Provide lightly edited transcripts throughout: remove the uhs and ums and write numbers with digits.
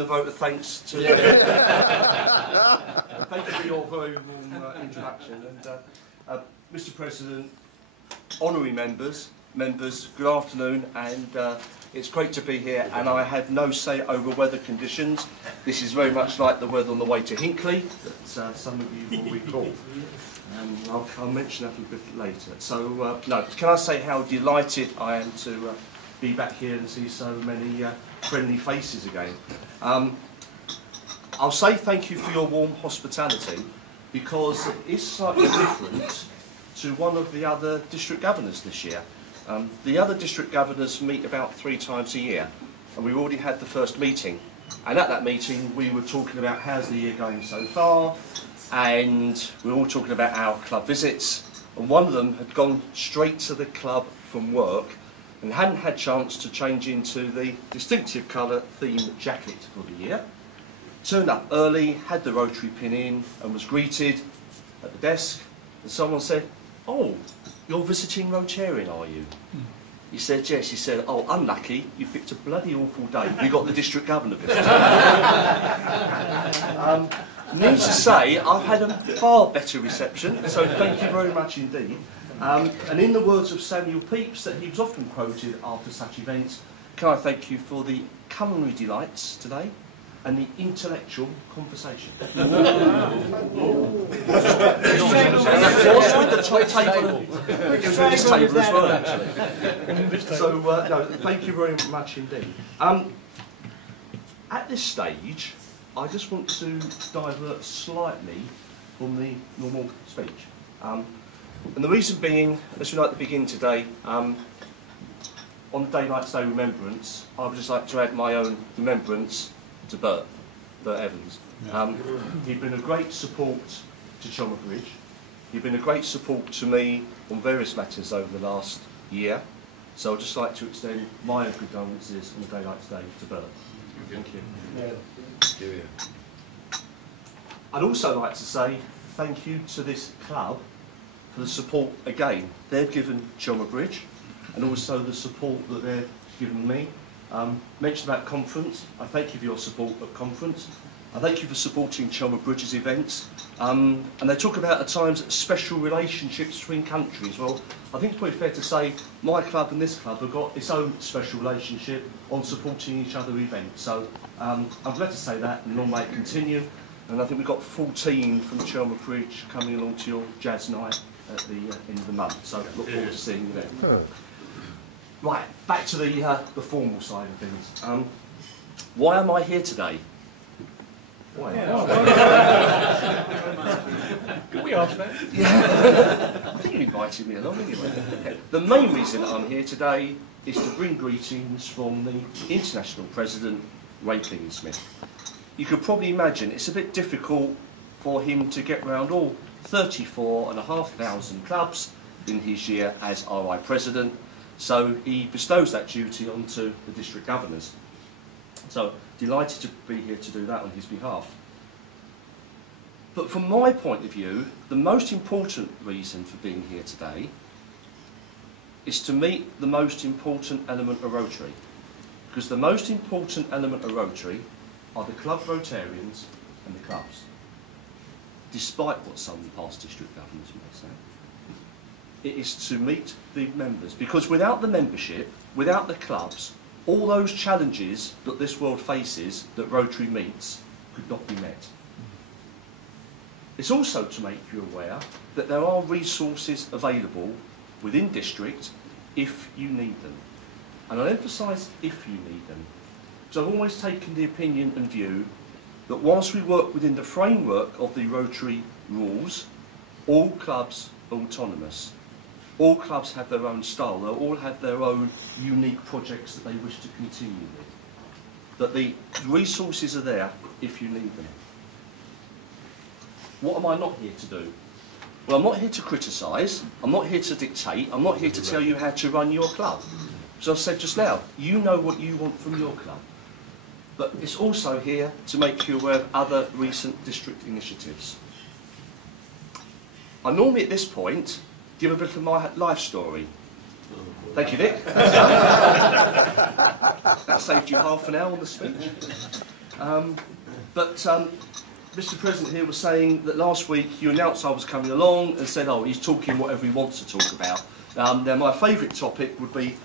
the vote of thanks to... Thank you for your very warm introduction. And, Mr President, honorary members, good afternoon, and it's great to be here, and I have no say over weather conditions. This is very much like the weather on the way to Hinckley, that some of you will recall. I'll mention that a little bit later. So, no, can I say how delighted I am to be back here and see so many friendly faces again. I'll say thank you for your warm hospitality, because it is slightly different to one of the other district governors this year. The other district governors meet about 3 times a year, and we've already had the first meeting. And at that meeting, we were talking about how's the year going so far, and we were all talking about our club visits. And one of them had gone straight to the club from work and hadn't had chance to change into the distinctive colour theme jacket for the year. Turned up early, had the Rotary pin in, and was greeted at the desk, and someone said, "Oh, you're visiting Rotarian, are you?" He said, "Yes." He said, "Oh, unlucky, you picked a bloody awful day. We got the district governor visiting." Needless to say, I've had a far better reception, so thank you very much indeed. And in the words of Samuel Pepys, that he was often quoted after such events, can I thank you for the culinary delights today and the intellectual conversation. And that was with the top table. It was with this table as well, actually. So, no, thank you very much indeed. At this stage, I just want to divert slightly from the normal speech. And the reason being, as we like to begin today, on Daylight Day Remembrance, I would just like to add my own remembrance to Bert Evans. He'd been a great support to Chelmer Bridge. He'd been a great support to me on various matters over the last year. So I'd just like to extend my own condolences on the Daylight Day to Bert. Thank you. I'd also like to say thank you to this club for the support again they've given Chelmer Bridge, and also the support that they've given me. Mentioned about conference, I thank you for your support at conference. I thank you for supporting Chelmer Bridge's events. And they talk about at times special relationships between countries. Well, I think it's probably fair to say my club and this club have got its own special relationship on supporting each other events. So I'm glad to say that, and long may it continue. And I think we've got 14 from Chelmer Bridge coming along to your jazz night at the end of the month. So look forward to seeing you there. Right, back to the formal side of things. Why am I here today? Why? Can we ask that? Yeah. I think you invited me along anyway. Okay. The main reason I'm here today is to bring greetings from the International President, Ray Smith. You could probably imagine it's a bit difficult for him to get round all 34,500 clubs in his year as RI President. So he bestows that duty onto the district governors. So delighted to be here to do that on his behalf. But from my point of view, the most important reason for being here today is to meet the most important element of Rotary. Because the most important element of Rotary are the club Rotarians and the clubs, despite what some past district governors may say. It is to meet the members, because without the membership, without the clubs, all those challenges that this world faces, that Rotary meets, could not be met. It's also to make you aware that there are resources available within district if you need them. And I'll emphasise if you need them. So I've always taken the opinion and view that whilst we work within the framework of the Rotary rules, all clubs are autonomous. All clubs have their own style, they all have their own unique projects that they wish to continue with. That the resources are there if you need them. What am I not here to do? Well, I'm not here to criticise, I'm not here to dictate, I'm not here to tell you how to run your club. As I've said just now, you know what you want from your club. But it's also here to make you aware of other recent district initiatives. I normally at this point give a bit of my life story. Thank you, Nick. That saved you half an hour on the speech. Mr. President here was saying that last week you announced I was coming along and said, oh, he's talking whatever he wants to talk about. Now, my favourite topic would be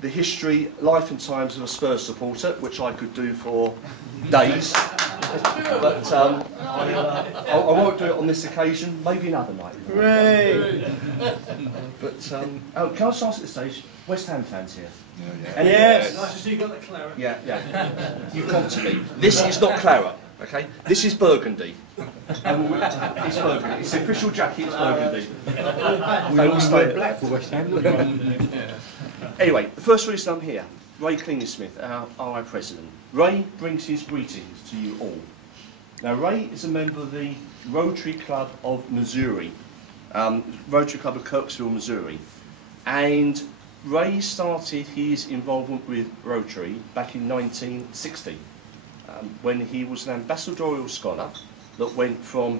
the history, life and times of a Spurs supporter, which I could do for days. But I won't do it on this occasion, maybe another night. Hooray! But can I just ask at this stage, West Ham fans here? Yes! Nice to see you got the claret. Yeah. You've come to me. This is not claret, okay? This is burgundy. It's burgundy. It's the official jacket, it's burgundy. We all stay black for West Ham. Anyway, the first reason I'm here, Ray Cleanersmith, our RI President. Ray brings his greetings to you all. Now, Ray is a member of the Rotary Club of Missouri, Rotary Club of Kirksville, Missouri. And Ray started his involvement with Rotary back in 1960, when he was an ambassadorial scholar that went from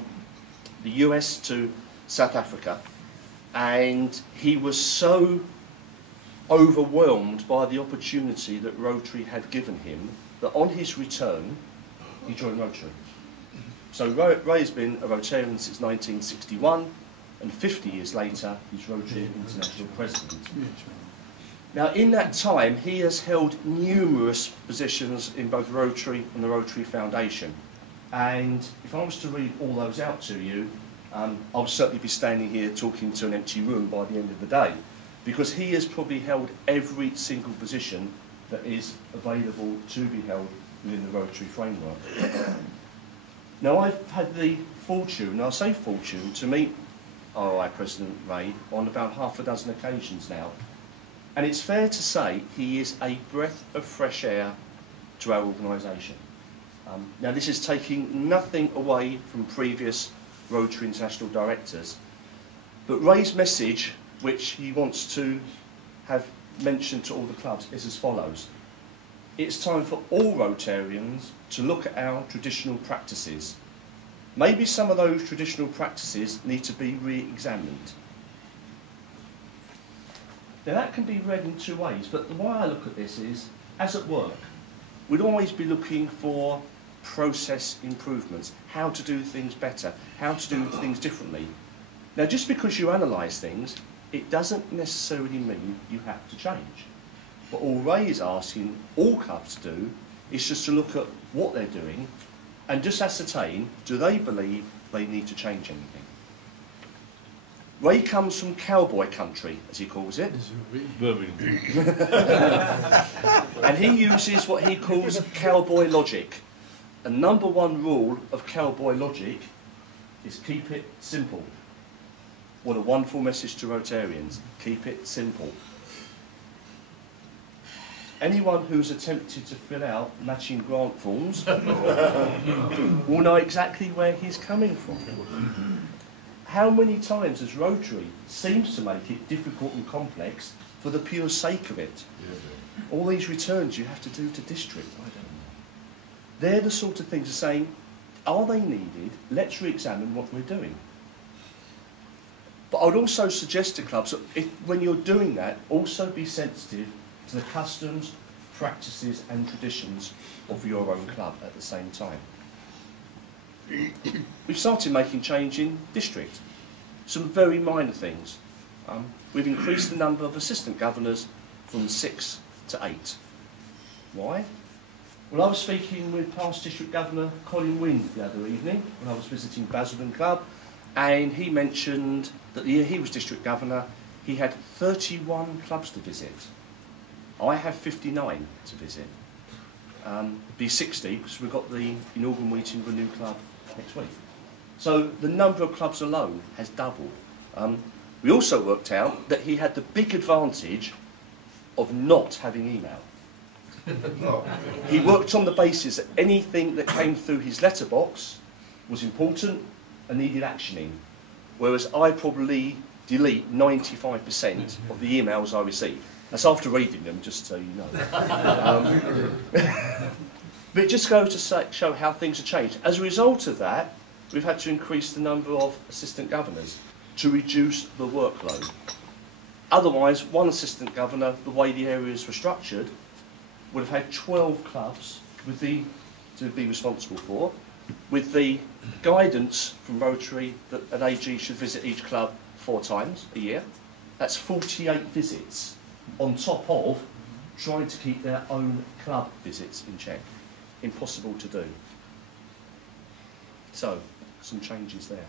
the US to South Africa, and he was so overwhelmed by the opportunity that Rotary had given him that on his return he joined Rotary. So Ray's been a Rotarian since 1961, and 50 years later he's Rotary International President. Now, in that time he has held numerous positions in both Rotary and the Rotary Foundation, and if I was to read all those out to you, I would certainly be standing here talking to an empty room by the end of the day, because he has probably held every single position that is available to be held within the Rotary framework. Now, I've had the fortune, and I say fortune, to meet RI President Ray on about half a dozen occasions now, and it's fair to say he is a breath of fresh air to our organisation. Now, this is taking nothing away from previous Rotary International directors, but Ray's message, which he wants to have mentioned to all the clubs, is as follows. It's time for all Rotarians to look at our traditional practices. Maybe some of those traditional practices need to be re-examined. Now, that can be read in two ways, but the way I look at this is, as at work, we'd always be looking for process improvements, how to do things better, how to do things differently. Now, just because you analyse things, it doesn't necessarily mean you have to change. But all Ray is asking all clubs to do is just to look at what they're doing and just ascertain, do they believe they need to change anything? Ray comes from cowboy country, as he calls it. And he uses what he calls cowboy logic. And number one rule of cowboy logic is keep it simple. What a wonderful message to Rotarians. Keep it simple. Anyone who's attempted to fill out matching grant forms will know exactly where he's coming from. How many times has Rotary seems to make it difficult and complex for the pure sake of it? All these returns you have to do to district, I don't know. They're the sort of things of saying, are they needed? Let's re-examine what we're doing. But I would also suggest to clubs that when you're doing that, also be sensitive to the customs, practices and traditions of your own club at the same time. We've started making change in district. Some very minor things. We've increased the number of assistant governors from 6 to 8. Why? Well, I was speaking with past District Governor Colin Wynne the other evening when I was visiting Basildon Club, and he mentioned that the year he was District Governor, he had 31 clubs to visit. I have 59 to visit. Be 60 because we've got the inaugural meeting of a new club next week. So the number of clubs alone has doubled. We also worked out that he had the big advantage of not having email. He worked on the basis that anything that came through his letterbox was important and needed actioning, whereas I probably delete 95% of the emails I receive. That's after reading them, just so you know. But it just goes to show how things have changed. As a result of that, we've had to increase the number of assistant governors to reduce the workload. Otherwise, one assistant governor, the way the areas were structured, would have had 12 clubs with the to be responsible for, with the guidance from Rotary that an AG should visit each club 4 times a year. That's 48 visits on top of trying to keep their own club visits in check. Impossible to do. So, some changes there.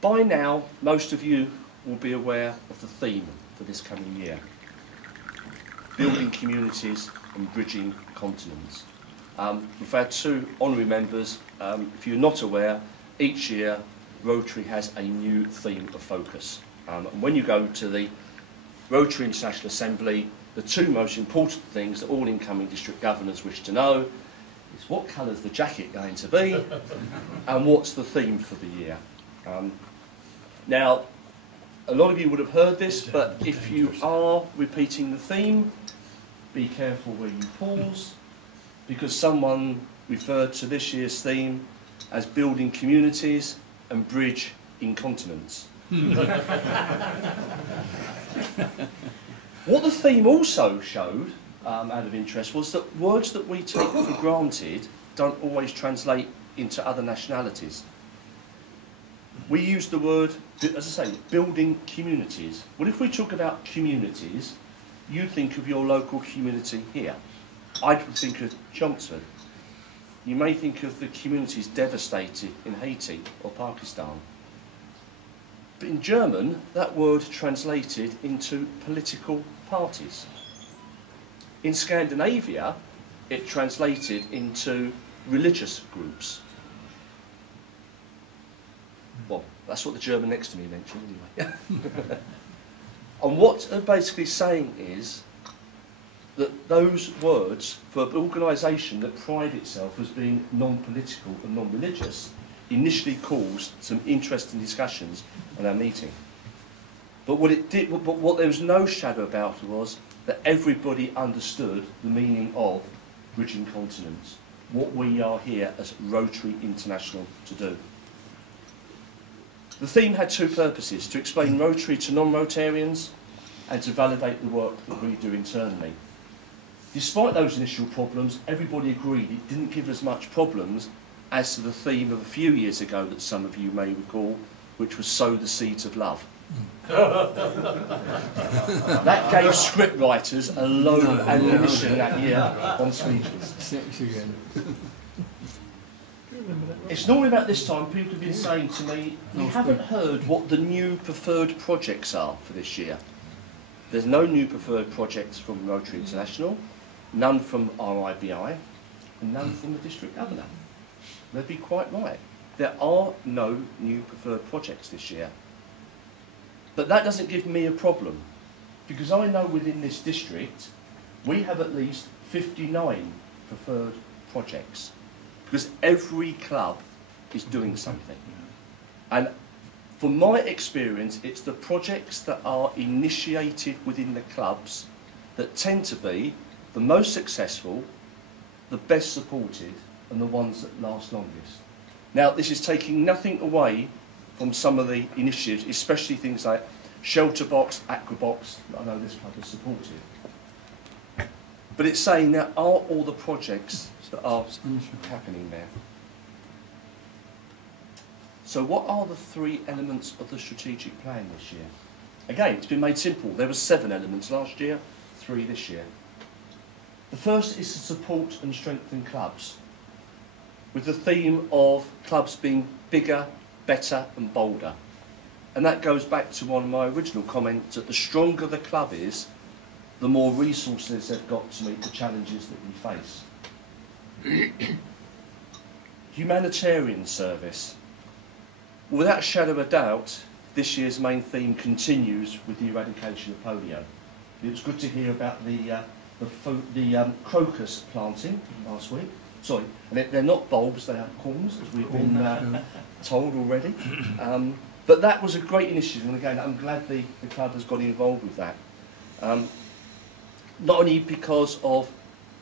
By now, most of you will be aware of the theme for this coming year: building communities and bridging continents. We've had 2 honorary members. If you're not aware, each year Rotary has a new theme of focus. And when you go to the Rotary International Assembly, the 2 most important things that all incoming district governors wish to know is what colour's the jacket going to be and what's the theme for the year. Now, a lot of you would have heard this, but if you are repeating the theme, be careful where you pause, because someone referred to this year's theme as building communities and bridge incontinence. What the theme also showed, out of interest, was that words that we take for granted don't always translate into other nationalities. We use the word, as I say, building communities. Well, if we talk about communities, you think of your local community here. I would think of Chelmsford. You may think of the communities devastated in Haiti or Pakistan. But in German, that word translated into political parties. In Scandinavia, it translated into religious groups. Well, that's what the German next to me mentioned anyway. And what they're basically saying is that those words, for an organisation that prided itself as being non-political and non-religious, initially caused some interesting discussions at our meeting. But what there was no shadow about was that everybody understood the meaning of bridging continents, what we are here as Rotary International to do. The theme had 2 purposes: to explain Rotary to non-Rotarians and to validate the work that we do internally. Despite those initial problems, everybody agreed it didn't give as much problems as to the theme of a few years ago that some of you may recall, which was sow the seeds of love. That gave script writers a load of ammunition that year on speeches. It's normally about this time people have been saying to me, you haven't heard what the new preferred projects are for this year. There's no new preferred projects from Rotary International, none from RIBI, and none from the district governor. They'd be quite right. There are no new preferred projects this year. But that doesn't give me a problem, because I know within this district we have at least 59 preferred projects, because every club is doing something. And from my experience, it's the projects that are initiated within the clubs that tend to be the most successful, the best supported, and the ones that last longest. Now, this is taking nothing away from some of the initiatives, especially things like Shelter Box, Aquabox, that I know this club has supported. But it's saying there are all the projects that are happening there. So what are the 3 elements of the strategic plan this year? Again, it's been made simple. There were 7 elements last year, 3 this year. The first is to support and strengthen clubs, with the theme of clubs being bigger, better and bolder. And that goes back to one of my original comments, that the stronger the club is, the more resources they've got to meet the challenges that we face. Humanitarian service. Without a shadow of a doubt, this year's main theme continues with the eradication of polio. It was good to hear about the crocus planting last week. Sorry, and they're not bulbs, they are corns, as we've been told already. But that was a great initiative, and again, I'm glad the club has got involved with that. Not only because of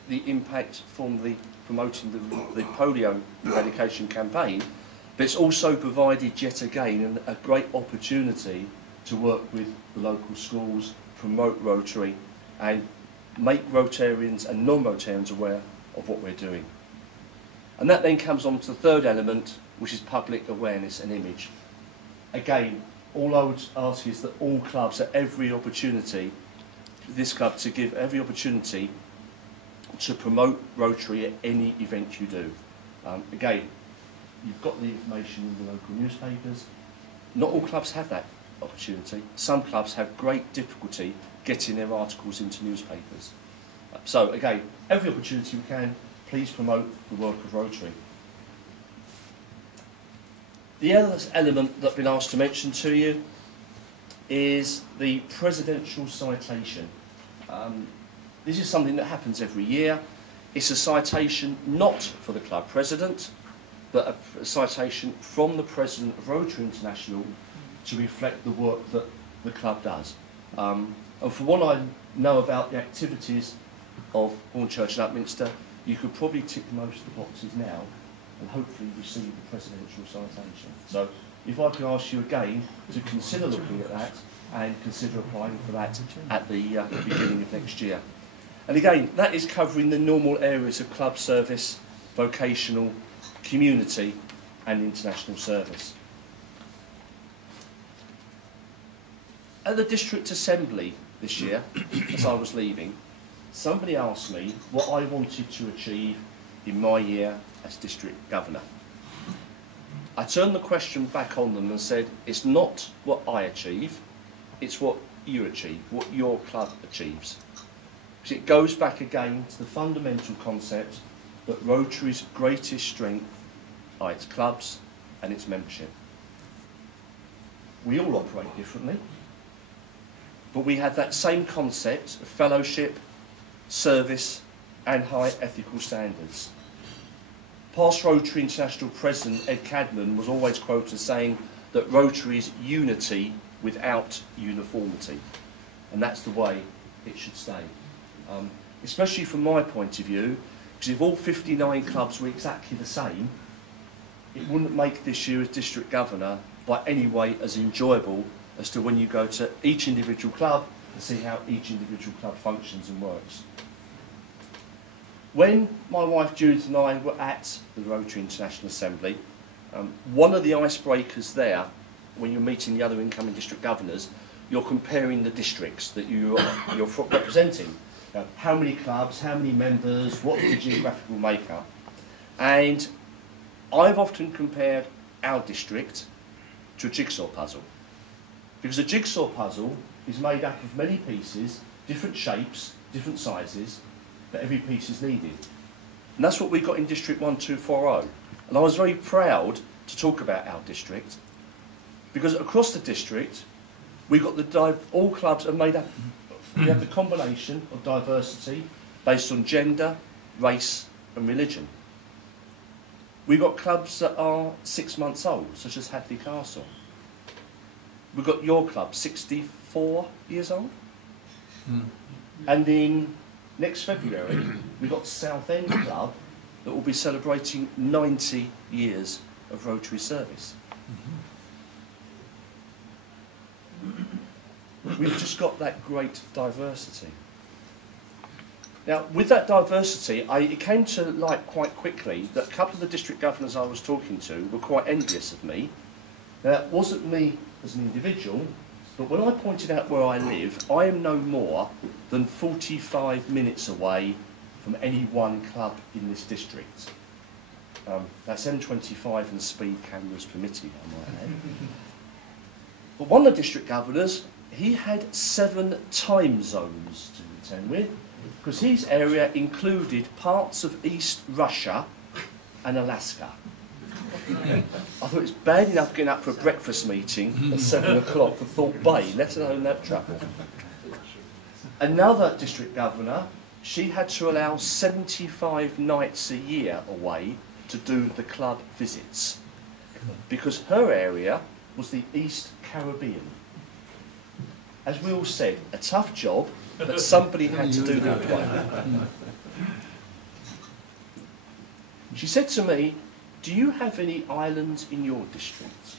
the impact from promoting the polio eradication campaign, but it's also provided yet again a great opportunity to work with the local schools, promote Rotary, and make Rotarians and non-Rotarians aware of what we're doing. And that then comes on to the third element, which is public awareness and image. Again, all I would ask is that all clubs at every opportunity, this club to give every opportunity to promote Rotary at any event you do. Again, you've got the information in the local newspapers. Not all clubs have that opportunity. Some clubs have great difficulty getting their articles into newspapers. So again, every opportunity we can, please promote the work of Rotary. The other element that I've been asked to mention to you is the presidential citation. This is something that happens every year. It's a citation not for the club president, but a citation from the president of Rotary International to reflect the work that the club does. And for what I know about the activities of Hornchurch and Upminster, you could probably tick most of the boxes now and hopefully receive the presidential citation. So if I could ask you again to consider looking at that and consider applying for that at the beginning of next year. And again, that is covering the normal areas of club service, vocational, community and international service. At the District Assembly this year, as I was leaving, somebody asked me what I wanted to achieve in my year as District Governor. I turned the question back on them and said, it's not what I achieve, it's what you achieve, what your club achieves. Because it goes back again to the fundamental concept that Rotary's greatest strength are its clubs and its membership. We all operate differently, but we have that same concept of fellowship, service and high ethical standards. Past Rotary International President Ed Cadman was always quoted as saying that Rotary is unity without uniformity, and that's the way it should stay. Especially from my point of view, because if all 59 clubs were exactly the same, it wouldn't make this year as District Governor by any way as enjoyable as to when you go to each individual club and see how each individual club functions and works. When my wife Judith and I were at the Rotary International Assembly, one of the icebreakers there, when you're meeting the other incoming district governors, you're comparing the districts that you're representing. How many clubs, how many members, what's the geographical makeup? And I've often compared our district to a jigsaw puzzle. Because a jigsaw puzzle is made up of many pieces, different shapes, different sizes, but every piece is needed. And that's what we got in District 1240. And I was very proud to talk about our district, because across the district, we got all clubs are made up. We have the combination of diversity based on gender, race and religion. We've got clubs that are 6 months old, such as Hadley Castle. We've got your club, 64 years old. And in next February, we've got Southend Club that will be celebrating 90 years of Rotary service. We've just got that great diversity. Now, with that diversity, it came to light quite quickly that a couple of the district governors I was talking to were quite envious of me. Now, it wasn't me as an individual, but when I pointed out where I live, I am no more than 45 minutes away from any one club in this district. That's M25 and speed cameras permitting, I might add. But one of the district governors, he had 7 time zones to contend with, because his area included parts of East Russia and Alaska. I thought it was bad enough getting up for a breakfast meeting at 7 o'clock for Thorpe Bay, let alone that travel. Another district governor, she had to allow 75 nights a year away to do the club visits, because her area was the East Caribbean. As we all said, a tough job, but somebody had to do that one. She said to me, "Do you have any islands in your district?"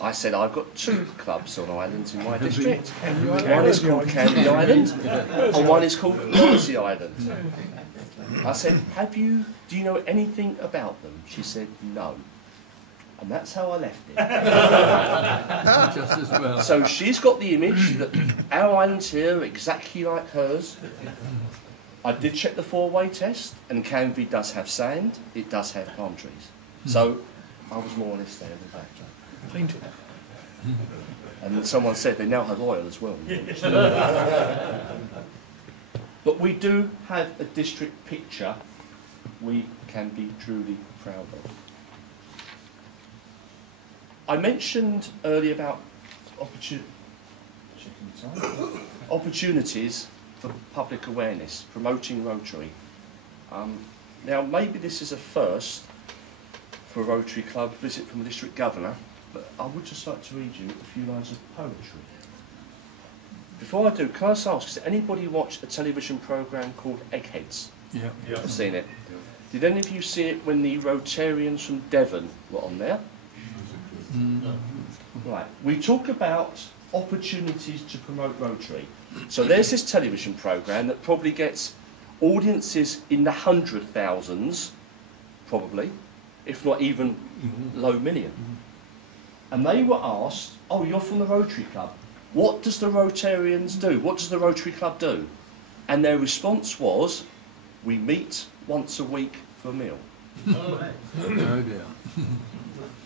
I said, "I've got 2 clubs on islands in my district. One is called Candy Island, and one is called Rosie Island." I said, do you know anything about them? She said, no. And that's how I left it. Just as well. So she's got the image that our islands here are exactly like hers. I did check the four-way test, and Canvey does have sand, it does have palm trees. So I was more or less there in the back. And then someone said they now have oil as well. But we do have a district picture we can be truly proud of. I mentioned earlier about opportunities for public awareness, promoting Rotary. Now, maybe this is a first for a Rotary Club visit from a district governor, but I would just like to read you a few lines of poetry. Before I do, can I just ask, has anybody watched a television programme called Eggheads? Yeah. I've seen it. Did any of you see it when the Rotarians from Devon were on there? Right, we talk about opportunities to promote Rotary. So there's this television programme that probably gets audiences in the 100,000s, probably, if not even low million. And they were asked, oh, you're from the Rotary Club. What does the Rotarians do? What does the Rotary Club do? And their response was, we meet once a week for a meal. Oh dear.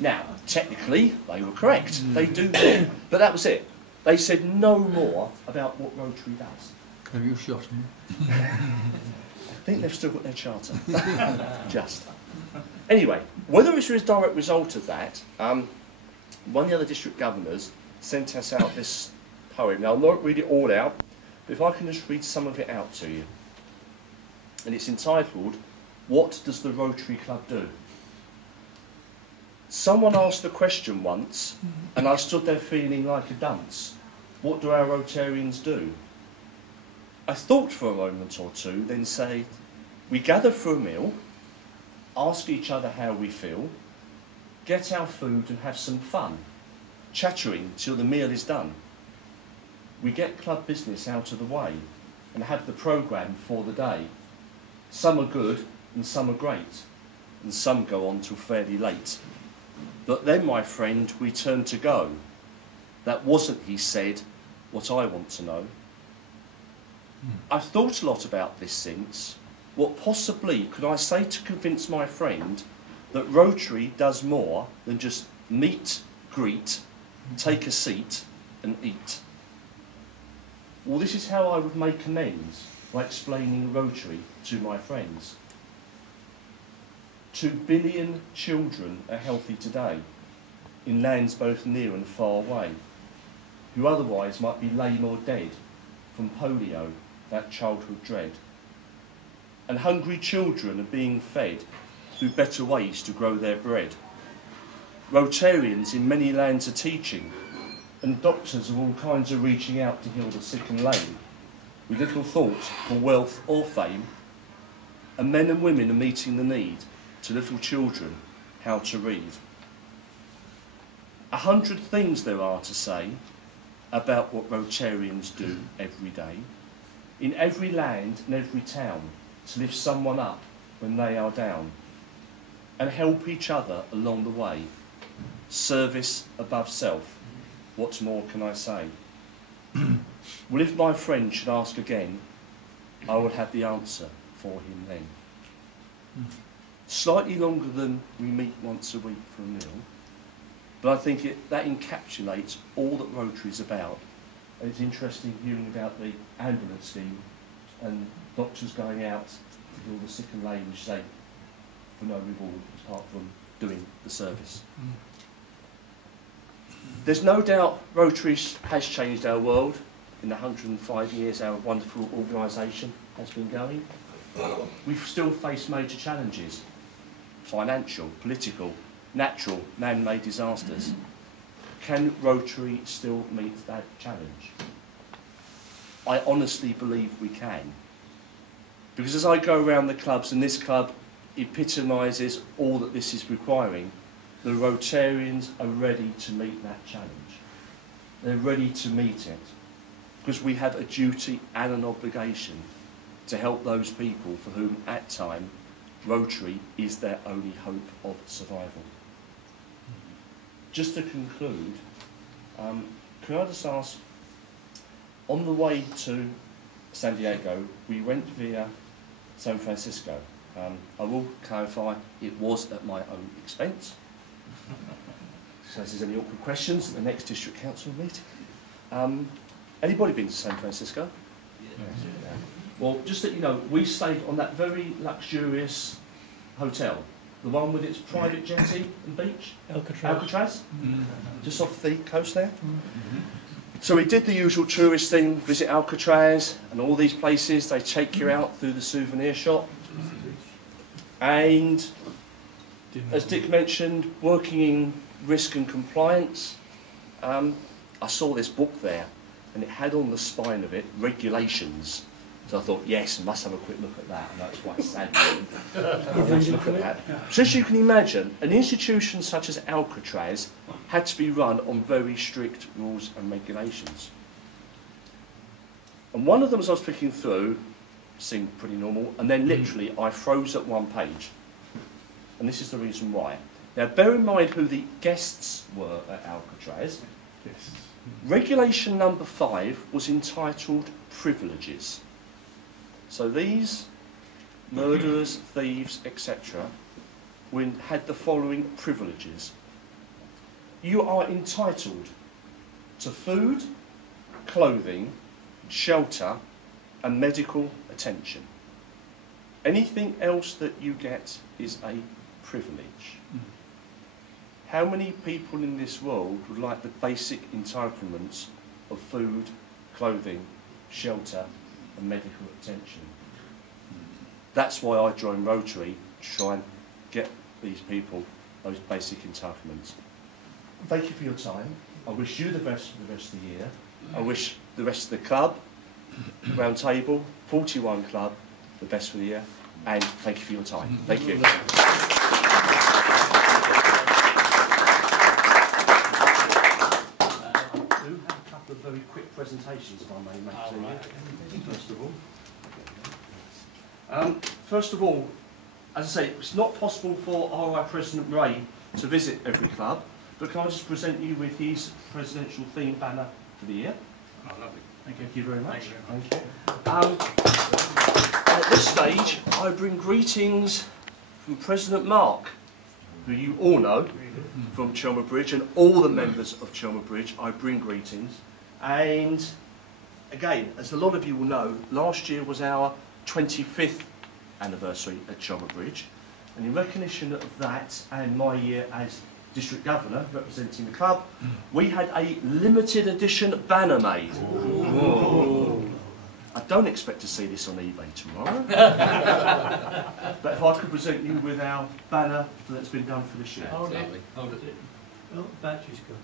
Now, technically, they were correct. They do that. But that was it. They said no more about what Rotary does. Have you shot him? I think they've still got their charter. Just. Anyway, whether it's a direct result of that, one of the other district governors sent us out this poem. Now, I'll not read it all out, but if I can just read some of it out to you. And it's entitled, What Does the Rotary Club Do? Someone asked the question once, and I stood there feeling like a dunce. What do our Rotarians do? I thought for a moment or two, then said, we gather for a meal, ask each other how we feel, get our food and have some fun, chattering till the meal is done. We get club business out of the way and have the programme for the day. Some are good and some are great, and some go on till fairly late. But then, my friend, we turn to go. That wasn't, he said, what I want to know. I've thought a lot about this since. What possibly could I say to convince my friend that Rotary does more than just meet, greet, take a seat and eat? Well, this is how I would make amends by explaining Rotary to my friends. 2 billion children are healthy today, in lands both near and far away, who otherwise might be lame or dead from polio, that childhood dread. And hungry children are being fed through better ways to grow their bread. Rotarians in many lands are teaching, and doctors of all kinds are reaching out to heal the sick and lame, with little thought for wealth or fame. And men and women are meeting the need to little children how to read. 100 things there are to say about what Rotarians do every day, in every land and every town, to lift someone up when they are down, and help each other along the way. Service above self, what more can I say? Well, if my friend should ask again, I would have the answer for him then. Slightly longer than we meet once a week for a meal, but I think that encapsulates all that Rotary is about. And it's interesting hearing about the ambulance scheme and doctors going out to do all the sick and lame, which say for no reward apart from doing the service. There's no doubt Rotary has changed our world in the 105 years our wonderful organisation has been going. We still face major challenges: financial, political, natural, man-made disasters. Can Rotary still meet that challenge? I honestly believe we can. Because as I go around the clubs, and this club epitomises all that this is requiring, the Rotarians are ready to meet that challenge. They're ready to meet it. Because we have a duty and an obligation to help those people for whom at time Rotary is their only hope of survival. Just to conclude, can I just ask, on the way to San Diego, we went via San Francisco. I will clarify, it was at my own expense. So if there's any awkward questions at the next district council meeting. Anybody been to San Francisco? Yeah. Well, just that you know, we stayed on that very luxurious hotel, the one with its private jetty and beach. Alcatraz. Just off the coast there. So we did the usual tourist thing, visit Alcatraz and all these places. They take you out through the souvenir shop. And as Dick mentioned, working in risk and compliance, I saw this book there and it had on the spine of it regulations. So I thought, yes, must have a quick look at that. And that's quite sad. Look at that. So as you can imagine, an institution such as Alcatraz had to be run on very strict rules and regulations. And one of them, as I was flicking through, seemed pretty normal, and then literally I froze at one page. And this is the reason why. Now bear in mind who the guests were at Alcatraz. Yes. Regulation number 5 was entitled Privileges. So these murderers, thieves, etc. had the following privileges. You are entitled to food, clothing, shelter and medical attention. Anything else that you get is a privilege. How many people in this world would like the basic entitlements of food, clothing, shelter and medical attention? That's why I joined Rotary, to try and get these people those basic entitlements. Thank you for your time. I wish you the best for the rest of the year. I wish the rest of the club, Round Table, 41 Club, the best for the year. And thank you for your time. Thank you. Of very quick presentations, if I may make to you, first of all, as I say, it's not possible for RI President Ray to visit every club, but can I just present you with his presidential theme banner for the year? Oh, lovely. Thank you very much. Thank you. At this stage, I bring greetings from President Mark, who you all know from Chelmer Bridge, and all the members of Chelmer Bridge. I bring greetings. And again, as a lot of you will know, last year was our 25th anniversary at Chelmer Bridge, and in recognition of that and my year as District Governor representing the club, we had a limited edition banner made. I don't expect to see this on eBay tomorrow, but if I could present you with our banner that's been done for this year. Hold it. Hold it. Oh, the battery's gone.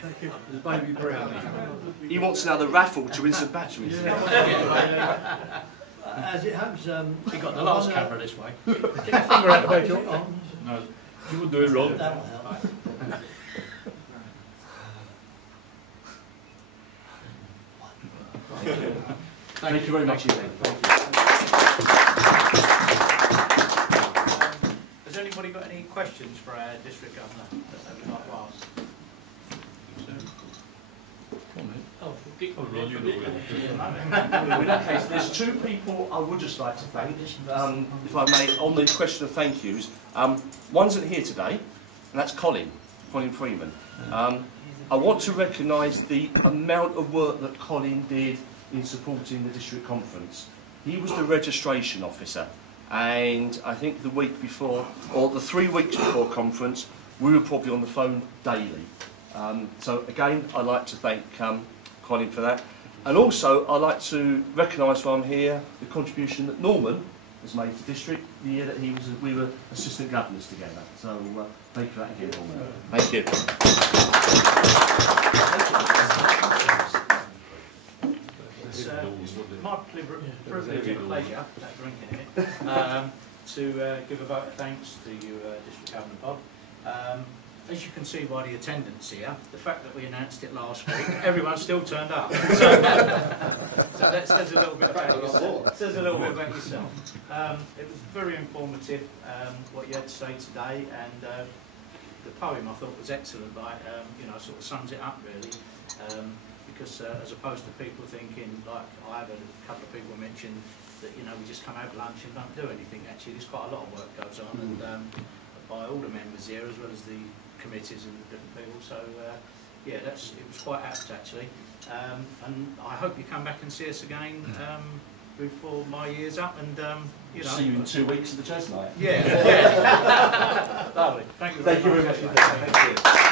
Thank you. The baby brown. He wants another raffle to win some batteries. As it happens, You got the last camera this way. Get your finger out the way, George. No, you would do it wrong. that'll help. Thank you very much, Ian. Has anybody got any questions for our District Governor that they would like to ask? Oh, Ron, you do it. In that case, there's two people I would just like to thank, if I may, on the question of thank yous. One isn't here today, and that's Colin Freeman. I want to recognise the amount of work that Colin did in supporting the district conference. He was the registration officer, and I think the week before, or the 3 weeks before conference, we were probably on the phone daily. So again, I'd like to thank Colin for that. And also, I'd like to recognise while I'm here the contribution that Norman has made to district the year that we were assistant governors together. So thank you for that again, Norman. Thank you. It's my privilege and pleasure, without drinking it, to give a vote of thanks to you, District Governor Bob. as you can see by the attendance here, the fact that we announced it last week, everyone still turned up. So that says a little bit about yourself. Says a little bit about yourself. It was very informative what you had to say today, and the poem I thought was excellent. Like you know, sort of sums it up really. Because as opposed to people thinking, like I have had a couple of people mention that you know we just come out lunch and don't do anything. Actually, there's quite a lot of work goes on, and by all the members here as well as the committees and the different people. So yeah, it was quite apt actually, and I hope you come back and see us again before my year's up, and you know. See you in 2 weeks at the jazz night. Yeah, yeah. Lovely. Thank you very much. Thank you.